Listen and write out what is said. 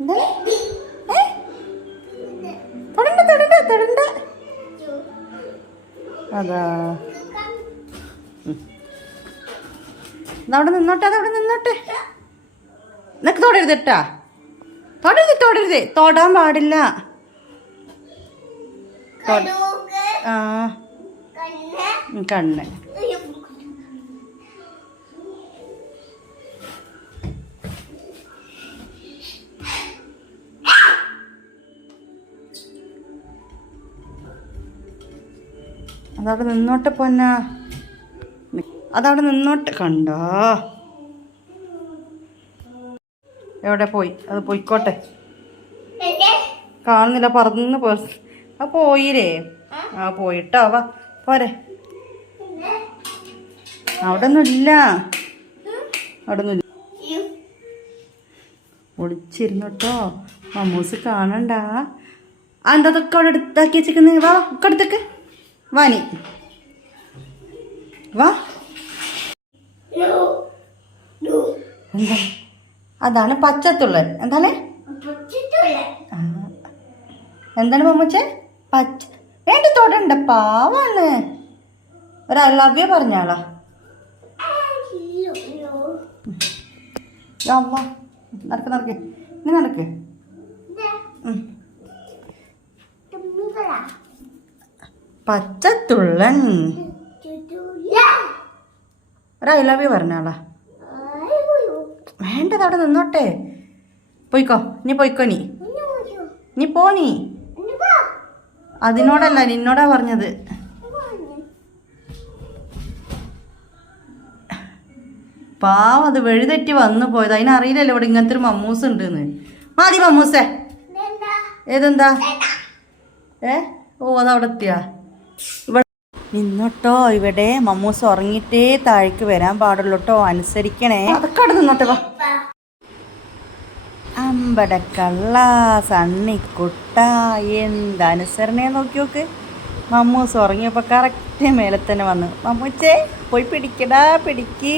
എന്താണ് ഏ? തൊടണ്ട തൊടണ്ട തൊടണ്ട. അതാ. അതവിടെ നിന്നോട്ടെ അതവിടെ നിന്നോട്ടെ. നിനക്ക് തൊടരുത് കേട്ടാ തൊടരുത് തൊടരുത്. തൊടാൻ പാടില്ല. ആ. കണ്ണ്. അതവിടെ നിന്നോട്ടെ പൊന്ന. അതവിടെ നിന്നോട്ടെ. കണ്ടോ? എവിടെ പോയി? അത് പോയിക്കോട്ടെ. കാണുന്നില്ല പറന്ന് പോ ആ പോയിരേ. ആ പോയിട്ടോ. വാ പോരെ. അവിടെ ഒന്നുമില്ല അവിടെ ഒന്നുമില്ല ഒളിച്ചിരുന്നോട്ടോ മമ്മൂസ് കാണണ്ട അതൊക്കെ അവിടെ എടുത്താക്കി വെച്ചിരിക്കുന്നത് വാ ഒക്കെ എടുത്തേക്ക്. വാ നീ. വാ. അതാണ് പച്ചത്തുള്ളൻ. എന്താണ്. എന്താണ് മമ്മൂച്ചേ? പച്ച. വേണ്ട തൊടണ്ട പാവാണ്. ഒരു ഐ ലവ് യു പറഞ്ഞാളാ നടക്ക് നടക്ക്. ഇനി നടക്ക്. പച്ചത്തുള്ളൻ. ഒരു ഐ ലവ് യു പറഞ്ഞാളാ വേണ്ടത് അവിടെ നിന്നോട്ടെ. പോയിക്കോ നീ പോയിക്കോ നീ. നീ പോ നീ. അതിനോടല്ല നിന്നോടാ പറഞ്ഞത്. പാവം അത് വഴിതെറ്റി വന്നു പോയത്. അതിനറിയില്ലല്ലോ ഇവിടെ ഇങ്ങനത്തെ ഒരു മമ്മൂസ് ഉണ്ടെന്ന്. മതി മമ്മൂസേ. ഏതെന്താ? ഏ? ഓ അതവിടെ എത്തിയാ ഇവിടെ നിന്നോട്ടോ ഇവിടെ മമ്മൂസ് ഉറങ്ങിയിട്ടേ താഴേക്ക് വരാൻ പാടുള്ളൂ കേട്ടോ അനുസരിക്കണേ. അതൊക്കെ നിന്നോട്ടെ അമ്പടക്കള്ള സണ്ണിക്കുട്ട എന്തനുസരണേ നോക്കി നോക്ക്. മമ്മൂസ് ഉറങ്ങിയപ്പോൾ കറക്റ്റ് മേലെ തന്നെ വന്നു മമ്മൂച്ചേ പോയി പിടിക്കടാ പിടിക്ക്.